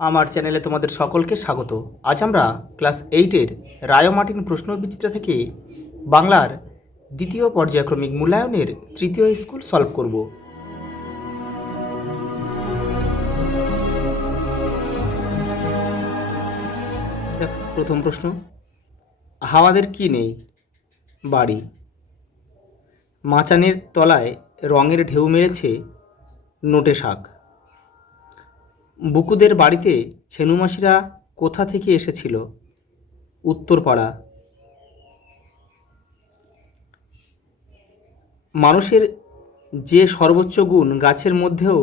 আমার চ্যানেলে তোমাদের সকলকে স্বাগত। আজ আমরা ক্লাস 8-এর রায় মার্টিন প্রশ্নবিচিত্রা থেকে বাংলার দ্বিতীয় পর্যায়ক্রমিক মূল্যায়নের তৃতীয় স্কুল সলভ করব। দেখো প্রথম প্রশ্ন, হাওয়াদের কি নেই? বাড়ি। মাচানের তলায় রঙের ঢেউ মেরেছে নোটে শাক। বুকুদের বাড়িতে ছেনুমাসিরা কোথা থেকে এসেছিল? উত্তরপাড়া। মানুষের যে সর্বোচ্চ গুণ গাছের মধ্যেও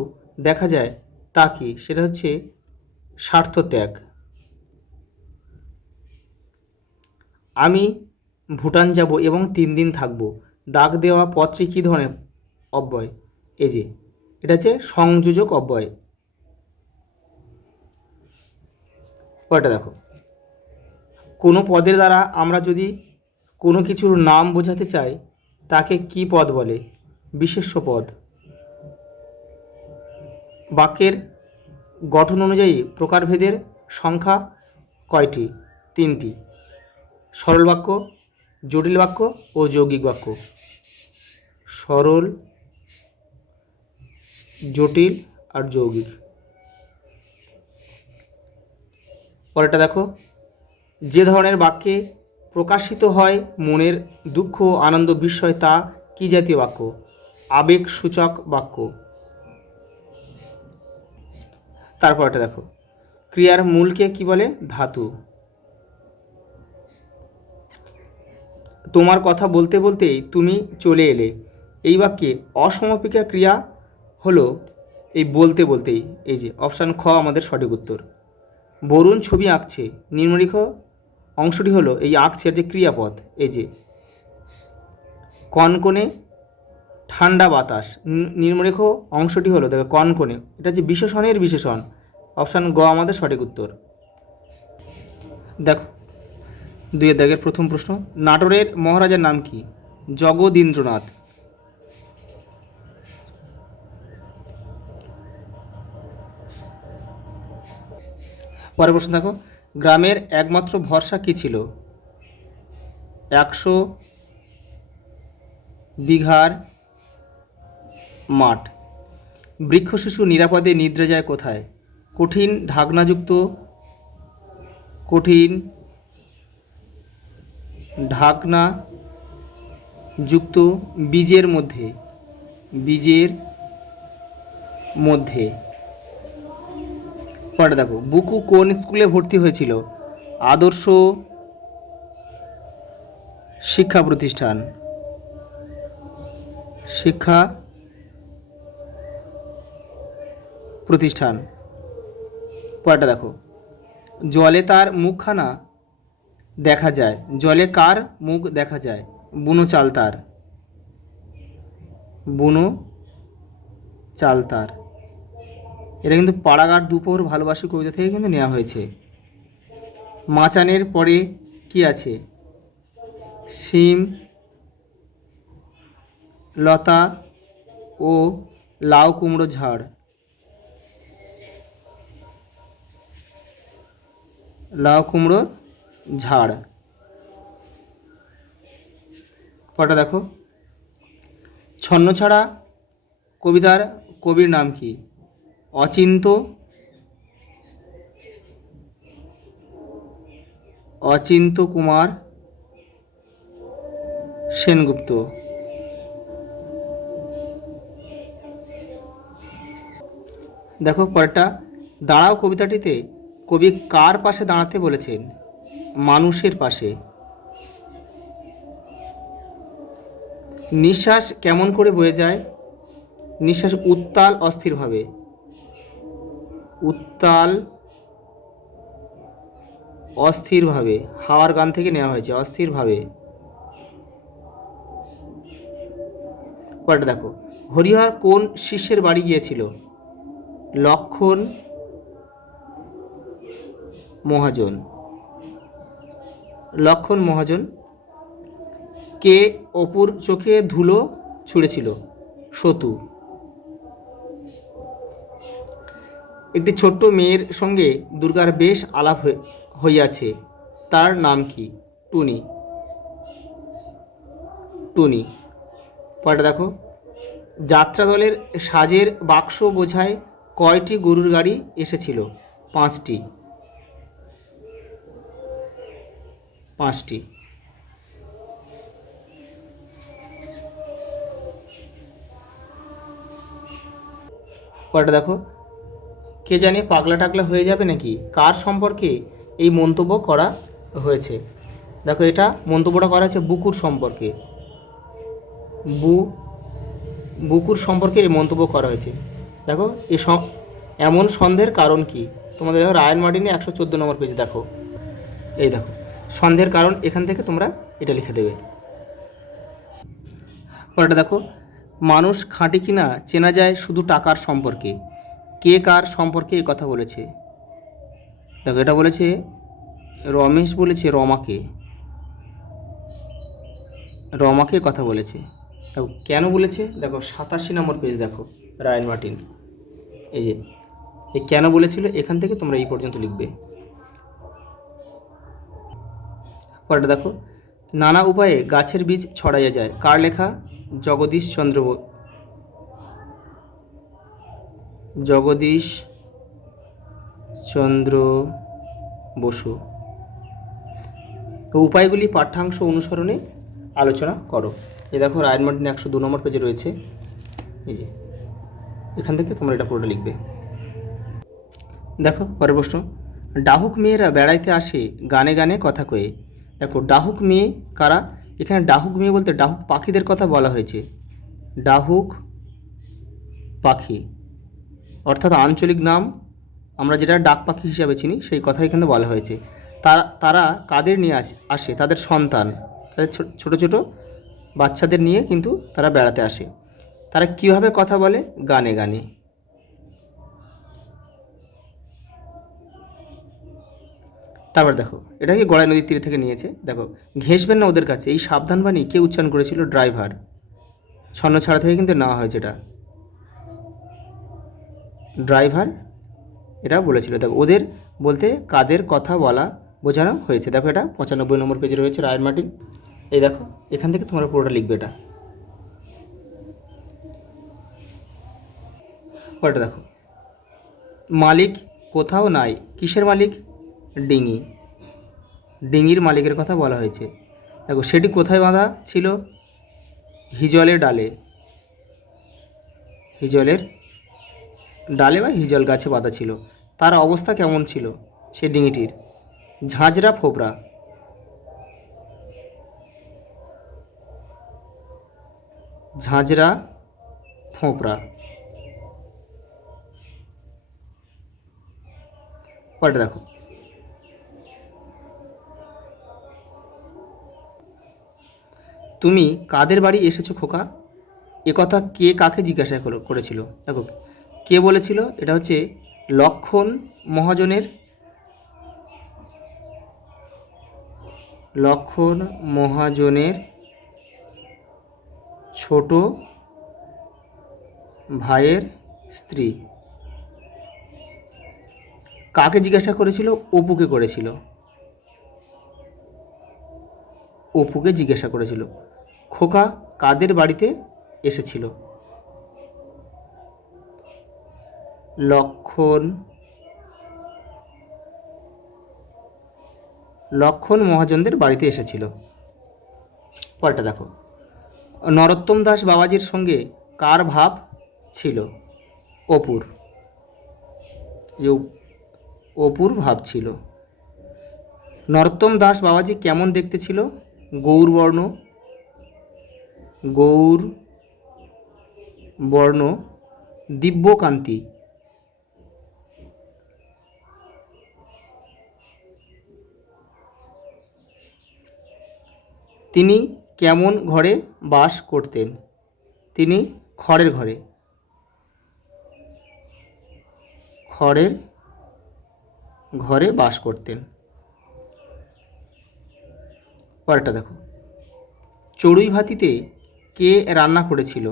দেখা যায় তা কি? সেটা হচ্ছে স্বার্থত্যাগ। আমি ভুটান যাব এবং 3 দিন থাকব। দাগ দেওয়া পত্রে কী ধরনের অব্যয়? এই যে এটা হচ্ছে সংযোজক অব্যয়। পরেরটা দেখো, কোনো পদের দ্বারা আমরা যদি কোনো কিছুর নাম বোঝাতে চাই তাকে কি পদ বলে? বিশেষ্য পদ। বাক্যের গঠন অনুযায়ী প্রকারভেদের সংখ্যা কয়টি? 3টি। সরল বাক্য, জটিল বাক্য ও যৌগিক বাক্য। সরল, জটিল আর যৌগিক। পরেরটা দেখো, যে ধরনের বাক্যে প্রকাশিত হয় মনের দুঃখ আনন্দ বিস্ময় তা কি জাতীয় বাক্য? আবেগসূচক বাক্য। তারপরটা দেখো, ক্রিয়ার মূলকে কি বলে? ধাতু। তোমার কথা বলতে বলতেই তুমি চলে এলে, এই বাক্যে অসমাপিকা ক্রিয়া হলো এই বলতে বলতেই। এই যে অপশান খ আমাদের সঠিক উত্তর। বরুণ ছবি আঁকছে, নিম্নলিখিত অংশটি হলো এই আঁকছে যে ক্রিয়াপদ। এই যে কনকনে ঠান্ডা বাতাস, নিম্নলিখিত অংশটি হলো দেখো কনকনে, এটা যে বিশেষণের বিশেষণ। অপশান গ আমাদের সঠিক উত্তর। দেখো 2 দাগের প্রথম প্রশ্ন, নাটোরের মহারাজার নাম কি? জগদীন্দ্রনাথ। পরের প্রশ্ন দেখো, গ্রামের একমাত্র ভরসা কি ছিল? 100 বিঘার মাঠ। বৃক্ষ শিশু নিরাপদে নিদ্রা যায় কোথায়? কঠিন ঢাকনাযুক্ত বীজের মধ্যে। পরে দেখো, বুকু কোন স্কুলে ভর্তি হয়েছিল? আদর্শ শিক্ষা প্রতিষ্ঠান। পরেরটা দেখো, জলে তার মুখখানা দেখা যায়, জলে কার মুখ দেখা যায়? বুনো চালতার। এটা কিন্তু পাড়াগার দুপোর ভালোবাসি কবিতা থেকে কিন্তু নেওয়া হয়েছে। মাচানের পরে কি আছে? শিম, লতা ও লাউ কুমড়ো ঝাড়। পরটা দেখো, ছন্নছাড়া কবিতার কবির নাম কি? অচিন্ত কুমার সেনগুপ্ত। দেখো পরেরটা, দাঁড়াও কবিতাটিতে কবি কার পাশে দাঁড়াতে বলেছেন? মানুষের পাশে। নিঃশ্বাস কেমন করে বয়ে যায়? নিঃশ্বাস উত্তাল অস্থিরভাবে। হাওয়ার গান থেকে নেওয়া হয়েছে, অস্থিরভাবে। পরেরটা দেখো, হরিহর কোন শিষ্যের বাড়ি গিয়েছিল? লক্ষণ মহাজন। কে অপুর চোখে ধুলো ছুঁড়েছিল? সতু। একটি ছোট্ট মেয়ের সঙ্গে দুর্গার বেশ আলাপ হইয়াছে, তার নাম কি? টুনি। টুনি। পরেরটা দেখো, যাত্রা দলের সাজের বাক্স বোঝায় কয়টি গরুর গাড়ি এসেছিল? 5টি। 5টি। পরেরটা দেখো, কে জানে পাগলা টাগলা হয়ে যাবে নাকি, কার সম্পর্কে এই মন্তব্য করা হয়েছে? দেখো, এটা মন্তব্যটা করা হয়েছে বুকুর সম্পর্কে। বুকুর সম্পর্কে এই মন্তব্য করা হয়েছে। দেখো, এমন সন্দেহের কারণ কি? তোমাদের দেখো রায়ান মার্টিনে 114 নম্বর পেজে দেখো, এই দেখো সন্দেহের কারণ, এখান থেকে তোমরা এটা লিখে দেবে। পরেরটা দেখো, মানুষ খাঁটি কিনা চেনা যায় শুধু টাকার সম্পর্কে, কে কার সম্পর্কে এই কথা বলেছে? দেখো, এটা বলেছে রমেশ, বলেছে রমাকে কথা বলেছে। দেখো কেন বলেছে, দেখো 87 নম্বর পেজ দেখো রায়ান মার্টিন, এই যে এই কেন বলেছিল, এখান থেকে তোমরা এই পর্যন্ত লিখবে। পরেরটা দেখো, নানা উপায়ে গাছের বীজ ছড়াইয়া যায়, কার লেখা? জগদীশ চন্দ্র বসু। তো উপায়গুলি পাঠ্যাংশ অনুসরণে আলোচনা করো। এই দেখো রায়ান মার্টিন 102 নম্বর পেজে রয়েছে, এই যে এখান থেকে তোমরা এটা পুরোটা লিখবে। দেখো পরের প্রশ্ন, ডাহুক মেয়েরা বেড়াইতে আসে গানে গানে কথা কয়ে। দেখো ডাহুক মেয়ে কারা? এখানে ডাহুক মেয়ে বলতে ডাহুক পাখিদের কথা বলা হয়েছে। ডাহুক পাখি অর্থাৎ আঞ্চলিক নাম, আমরা যেটা ডাক পাখি হিসাবে চিনি সেই কথা এখানে বলা হয়েছে। তারা কাদের নিয়ে আসে? তাদের সন্তান, তাদের ছোটো ছোটো বাচ্চাদের নিয়ে কিন্তু তারা বেড়াতে আসে। তারা কিভাবে কথা বলে? গানে গানে। তারপর দেখো, এটা কি গড়াই নদীর তীর থেকে নিয়েছে। দেখো, ঘেঁষবেন না ওদের কাছে, এই সাবধান বাণী কে উচ্চারণ করেছিল? ড্রাইভার। ছন্ন ছাড়া থেকে কিন্তু নেওয়া হয়েছে, এটা ড্রাইভার এটা বলেছিল। দেখো, ওদের বলতে কাদের কথা বলা বোঝানো হয়েছে। দেখো, এটা 95 নম্বর পেজে রয়েছে রায়ান মার্টিন, এই দেখো এখান থেকে তোমরা পুরোটা লিখবে এটা। পরেরটা দেখো, মালিক কোথাও নাই, কিসের মালিক? ডিঙি। ডিঙির মালিকের কথা বলা হয়েছে। দেখো, সেটি কোথায় বাঁধা ছিল? হিজলের ডালে। হিজলের ডালে বা হিজল গাছে বাঁধা ছিল। তার অবস্থা কেমন ছিল সেই ডিঙিটির? ঝাঁঝরা ফোবরা। ঝাঁঝরা ফোঁপড়া। পরেরটা দেখো, তুমি কাদের বাড়ি এসেছো খোকা? একথা কে কাকে জিজ্ঞাসা করেছিল? দেখো, কে বলেছিল? এটা হচ্ছে লক্ষণ মহাজনের ছোট ভাইয়ের স্ত্রী। কাকে জিজ্ঞাসা করেছিল? অপুকে করেছিল। অপুকে জিজ্ঞাসা করেছিল খোকা কাদের বাড়িতে এসেছিল? লক্ষণ মহাজনদের বাড়িতে এসেছিল। পরেরটা দেখো, নরোত্তম দাস বাবাজির সঙ্গে কার ভাব ছিল? অপুর। অপুর ভাব ছিল। নরোত্তম দাস বাবাজি কেমন দেখতে ছিল? গৌরবর্ণ দিব্যকান্তি। তিনি কেমন ঘরে বাস করতেন? তিনি খড়ের ঘরে বাস করতেন। পরেরটা দেখো, চড়ুই ভাতিতে কে রান্না করেছিল?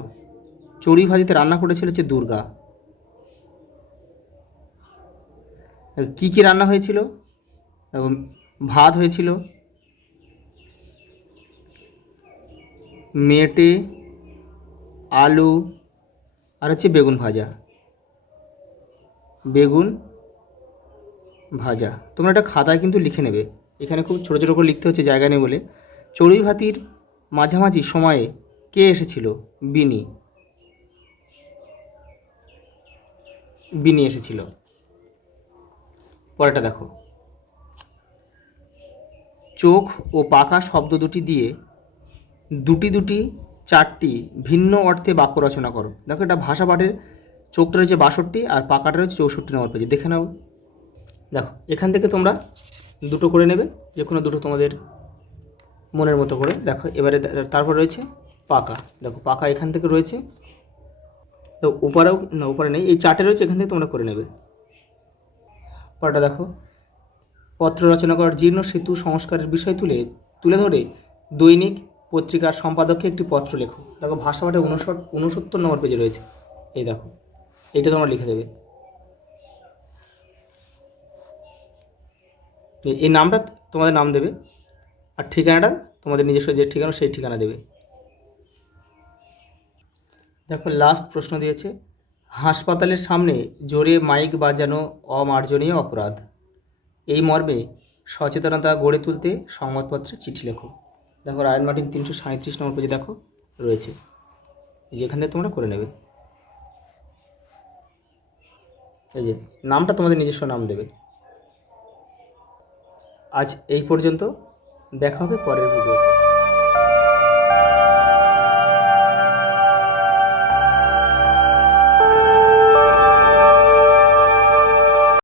চড়ুই ভাতিতে রান্না করেছিল হচ্ছে দুর্গা। কি কি রান্না হয়েছিল? দেখো, ভাত হয়েছিল, মেটে, আলু, আর হচ্ছে বেগুন ভাজা। বেগুন ভাজা। তোমরা একটা খাতায় কিন্তু লিখে নেবে, এখানে খুব ছোটো ছোটো করে লিখতে হচ্ছে, জায়গা নেই বলে। চড়ুই ভাতির মাঝামাঝি সময়ে কে এসেছিল? বিনি। বিনি এসেছিল। পরেরটা দেখো, চোখ ও পাকা শব্দ দুটি দিয়ে দুটি দুটি চারটি ভিন্ন অর্থে বাক্য রচনা করো। দেখো, এটা ভাষা পাঠের। চোখটা রয়েছে 62 আর পাকাটা রয়েছে 64 নম্বর পেজে, দেখে নাও। দেখো, এখান থেকে তোমরা দুটো করে নেবে, যে কোনো দুটো তোমাদের মনের মতো করে। দেখো এবারে তারপর রয়েছে পাকা। দেখো, পাকা এখান থেকে রয়েছে, তো উপরেও না, উপরে নেই, এই চারটে রয়েছে, এখান থেকে তোমরা করে নেবে। পরেরটা দেখো, পত্র রচনা করার জীর্ণ সেতু সংস্কারের বিষয় তুলে ধরে দৈনিক পত্রিকার সম্পাদককে একটি পত্র লেখো। দেখো, ভাষা পাঠে 69 নম্বর পেজে রয়েছে, এই দেখো, এইটা তোমরা লিখে দেবে। এই নামটা তোমাদের নাম দেবে, আর ঠিকানাটা তোমাদের নিজস্ব যে ঠিকানা সেই ঠিকানা দেবে। দেখো, লাস্ট প্রশ্ন দিয়েছে, হাসপাতালের সামনে জোরে মাইক বাজানো অমার্জনীয় অপরাধ। এই মর্মে সচেতনতা গড়ে তুলতে সংবাদপত্রে চিঠি লেখো। দেখো, রায়ন মার্টিন 337 নম্বর পেজে দেখো রয়েছে, যেখান থেকে তোমরা করে নেবে। এই যে নামটা তোমাদের নিজস্ব নাম দেবে। আজ এই পর্যন্ত, দেখা হবে পরের ভিডিওতে।